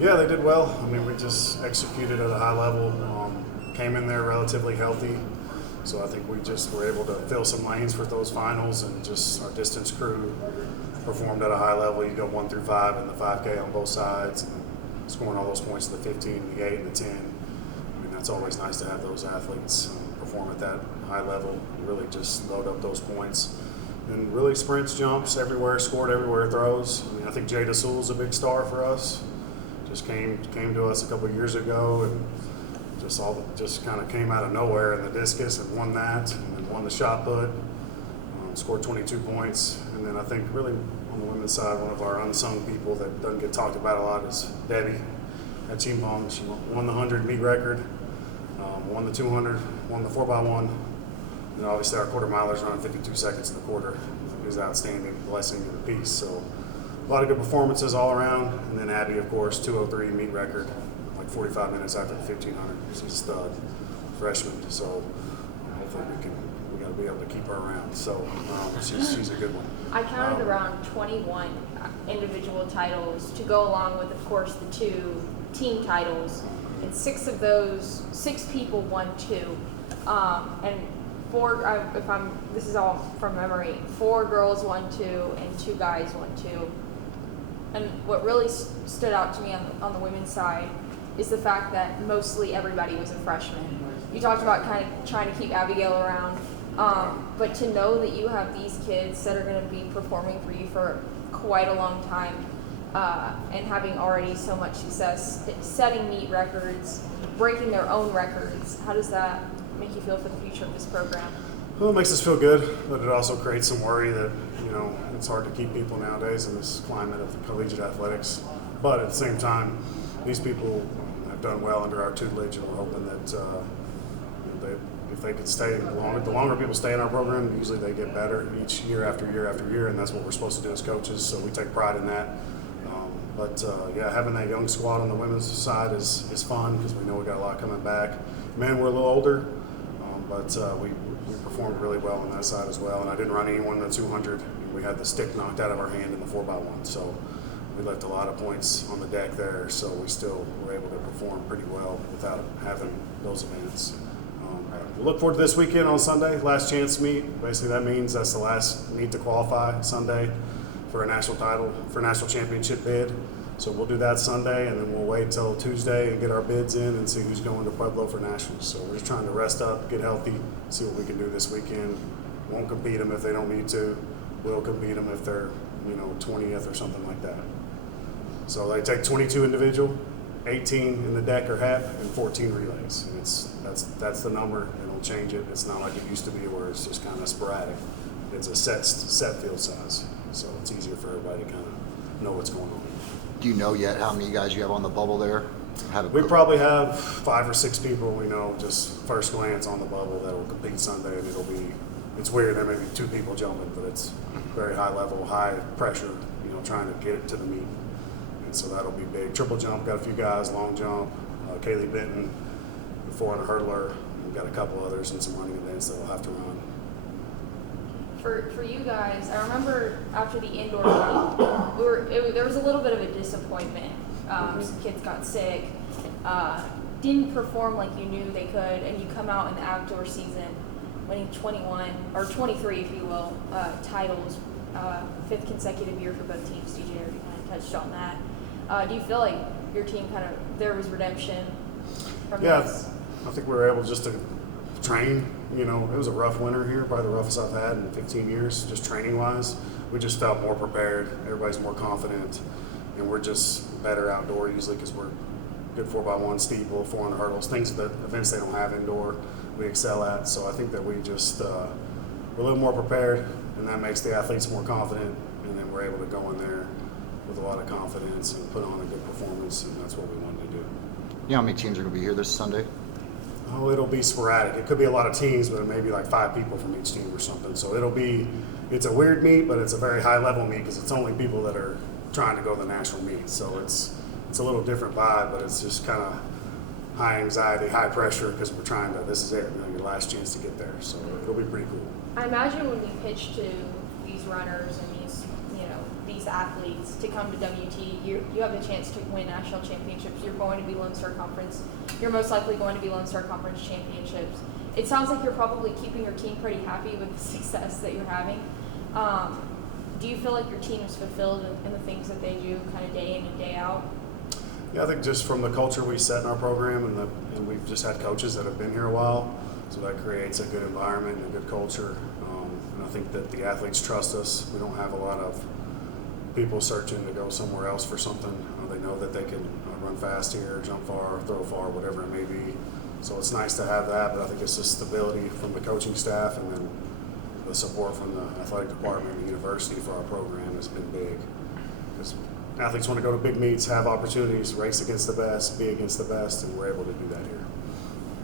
Yeah, they did well. I mean, we just executed at a high level, came in there relatively healthy. So I think we just were able to fill some lanes for those finals, and just our distance crew performed at a high level. You go 1 through 5 in the 5K on both sides, and scoring all those points in the 15, the 8, and the 10. I mean, that's always nice to have those athletes perform at that high level, really just load up those points. And really sprints, jumps, everywhere, scored everywhere, throws. I mean, I think Jada Sewell's a big star for us. Just came to us a couple of years ago, and just kind of came out of nowhere in the discus and won that, and then won the shot put, scored 22 points. And then I think really on the women's side, one of our unsung people that doesn't get talked about a lot is Debbie at Team Hong. She won the 100 meet record, won the 200, won the 4x1, and obviously our quarter milers running 52 seconds in the quarter is outstanding, blessing and a piece. So a lot of good performances all around. And then Abby, of course, 203 meet record, like 45 minutes after the 1500. She's a stud freshman, so hopefully we got to be able to keep her around. So she's a good one. I counted around 21 individual titles to go along with, of course, the 2 team titles, and 6 of those 6 people won 2, and 4. This is all from memory. 4 girls won 2, and 2 guys won 2. And what really stood out to me on the women's side is the fact that mostly everybody was a freshman. You talked about kind of trying to keep Abigail around, but to know that you have these kids that are going to be performing for you for quite a long time, and having already so much success, setting meet records, breaking their own records, how does that make you feel for the future of this program? Well, it makes us feel good, but it also creates some worry that, it's hard to keep people nowadays in this climate of collegiate athletics. But at the same time, these people have done well under our tutelage, and we're hoping that if they could stay the longer people stay in our program, usually they get better each year after year after year, and that's what we're supposed to do as coaches, so we take pride in that. But having that young squad on the women's side is fun, because we know we got a lot coming back. Men, we're a little older, but we performed really well on that side as well. And I didn't run anyone in the 200. We had the stick knocked out of our hand in the 4x1, so we left a lot of points on the deck there. So we still were able to perform pretty well without having those events. We look forward to this weekend on Sunday, last chance meet. Basically, that means that's the last meet to qualify Sunday for a national title, for a national championship bid. So we'll do that Sunday, and then we'll wait until Tuesday and get our bids in and see who's going to Pueblo for nationals. So we're just trying to rest up, get healthy, see what we can do this weekend. Won't compete them if they don't need to. We'll compete them if they're, 20th or something like that. So they take 22 individual, 18 in the deck or half, and 14 relays. And that's the number, and we'll change it. It's not like it used to be where it's just kind of sporadic. It's a set field size, so it's easier for everybody to kind of know what's going on. Do you know yet how many guys you have on the bubble there? We probably have 5 or 6 people we know just first glance on the bubble that will compete Sunday, and it's weird. There may be 2 people jumping, but it's very high level, high pressure, trying to get it to the meet. And so that'll be big. Triple jump, got a few guys, long jump, Kaylee Benton, the 400 hurdler. We've got a couple others and some running events that we'll have to run. For you guys, I remember after the indoor meet, there was a little bit of a disappointment. Some kids got sick, didn't perform like you knew they could, and you come out in the outdoor season winning 21, or 23 if you will, titles, 5th consecutive year for both teams. DJ already kind of touched on that. Do you feel like your team there was redemption from this? I think we were able just to train. It was a rough winter here, probably the roughest I've had in 15 years, just training-wise. We just felt more prepared. Everybody's more confident, and we're just better outdoor usually because we're good 4x1 steeple, 400 hurdles, events they don't have indoor, we excel at. So I think that we just we're a little more prepared, and that makes the athletes more confident, and then we're able to go in there with a lot of confidence and put on a good performance, and that's what we wanted to do. You know how many teams are going to be here this Sunday? Oh, it'll be sporadic. It could be a lot of teams, but it may be like 5 people from each team or something. So it's a weird meet, but it's a very high level meet because it's only people that are trying to go to the national meet. So it's a little different vibe, but it's just kind of high anxiety, high pressure because this is it, your last chance to get there. So it'll be pretty cool. I imagine when you pitch to these runners and these athletes to come to WT. You have the chance to win national championships. You're going to be Lone Star Conference. You're most likely going to be Lone Star Conference championships. It sounds like you're probably keeping your team pretty happy with the success that you're having. Do you feel like your team is fulfilled in the things that they do kind of day in and day out? Yeah, I think just from the culture we set in our program, and we've just had coaches that have been here a while, so that creates a good environment and a good culture. And I think that the athletes trust us. We don't have a lot of people searching to go somewhere else for something. They know that they can run fast here, jump far, throw far, whatever it may be. So it's nice to have that, but I think it's just stability from the coaching staff, and then the support from the athletic department and the university for our program has been big. Because athletes want to go to big meets, have opportunities, race against the best, be against the best, and we're able to do that here.